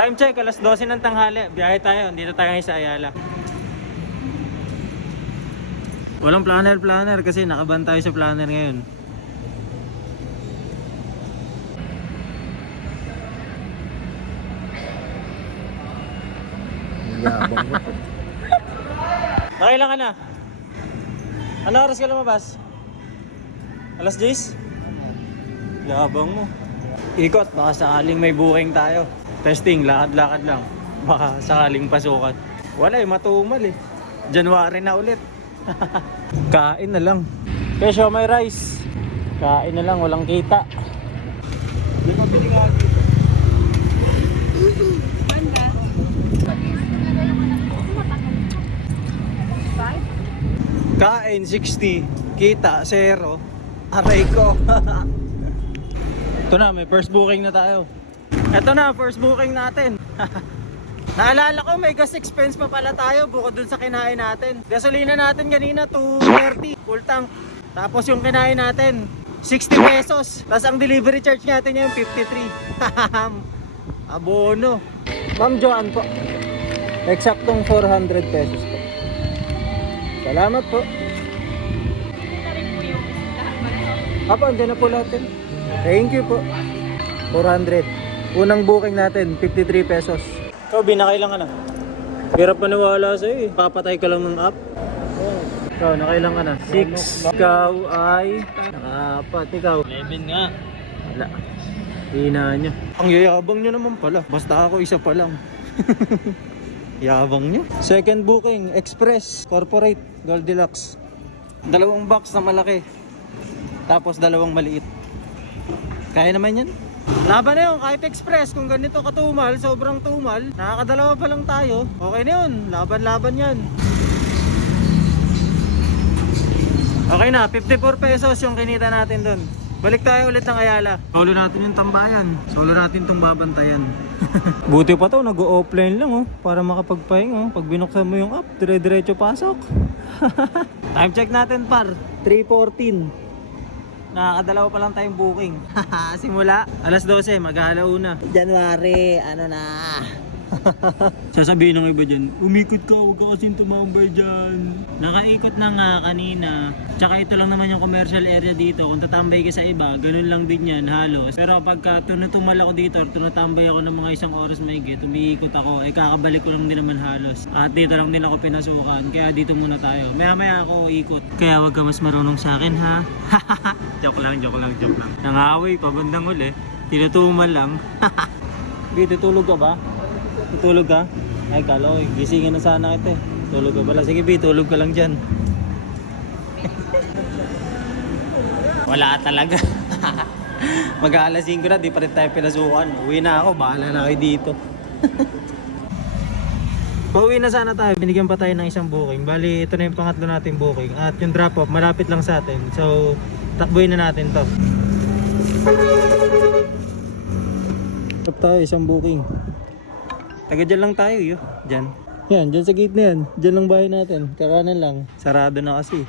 Time check, alas 12 ng tanghali. Biyahe tayo, dito tayo ngayon sa Ayala. Walang planner kasi nakaban tayo sa planner ngayon. Yabang mo. Nakailan ka na? Ano oras ka lumabas? Alas 10? Yabang mo. Ikot, baka sakaling may booking tayo. Testing, lakad-lakad lang. Baka sakaling pasukan. Wala eh, matumal eh. January na ulit. Kain na lang. Kesyo may rice. Kain na lang, walang kita. Hindi mo piningahan dito. Kain 60, kita 0. Aray ko. Ito na, may first booking na tayo. Ito na, first booking natin. Naalala ko may gas expense pa pala tayo bukod dun sa kinain natin. Gasolina natin kanina 230 full tank. Tapos yung kinain natin 60 pesos. Tapos ang delivery charge natin yung 53. Abono. Ma'am Joan po. Eksaktong 400 pesos po. Salamat po. Apo, andyan na po lahat yun. Thank you po. 400. Unang booking natin, 53 pesos. Ikaw, binakailan ka na? Hirap maniwala sa'yo eh. Papatay ka lang ng app. Ikaw, nakailan ka na? 6. Ikaw ay... Nakapat. Ikaw? 11 nga. Wala. Hina nyo. Ang yayabang nyo naman pala. Basta ako isa pa lang. Yabang nyo. Second booking, Express, Corporate, Gold Deluxe. 2 box na malaki. Tapos 2 maliit. Kaya naman yan. Laban na yun, kahit Express. Kung ganito katumal, sobrang tumal, nakakadalawa pa lang tayo. Okay na yun, laban-laban yan. Okay na, 54 pesos yung kinita natin dun. Balik tayo ulit ng Ayala. Solo natin yung tambayan. Solo natin itong babantayan. Buti pa to, nag-offline lang oh. Para makapagpahinga oh. Pag binuksan mo yung app, dire-diretso pasok. Time check natin par, 3:14. Nakakadalawa pa lang tayong booking. Simula alas 12, mag-aalauna. January, ano na. Sasabihin ng iba dyan, umikot ka, huwag ka kasing tumambay dyan. Nakaikot na nga kanina. Tsaka ito lang naman yung commercial area dito. Kung tatambay ka sa iba, ganun lang din yan halos. Pero pagka tunutumal ako dito, tunatambay ako ng mga 1 oras mahigit, umiikot ako, kakabalik ko lang din naman halos. At dito lang din ako pinasukan, kaya dito muna tayo. Maya maya ako ikot. Kaya wag ka mas marunong sa akin ha. Joke lang. Nangaaway pa bandang uli. Tinutumal lang. Dito tulog ka ba? Tutulog ka? Ay, kalo, gisingin na sana kita eh. Tulog ka pala. Sige, B, tulog ka lang dyan. Wala talaga. Mag-aalas 5 na, di pa rin tayo pinasukan. Uwi na ako, bahala na kayo dito. Pauwi na sana tayo. Binigyan pa tayo ng isang booking. Bali, ito na yung pangatlo natin booking. At yung drop-off, malapit lang sa atin. So, takbuhin na natin to. Stop tayo, isang booking. Taga dyan lang tayo yun. Dyan. Yan, dyan sa gate na yan. Dyan lang bahay natin. Kakanan lang. Sarado na kasi.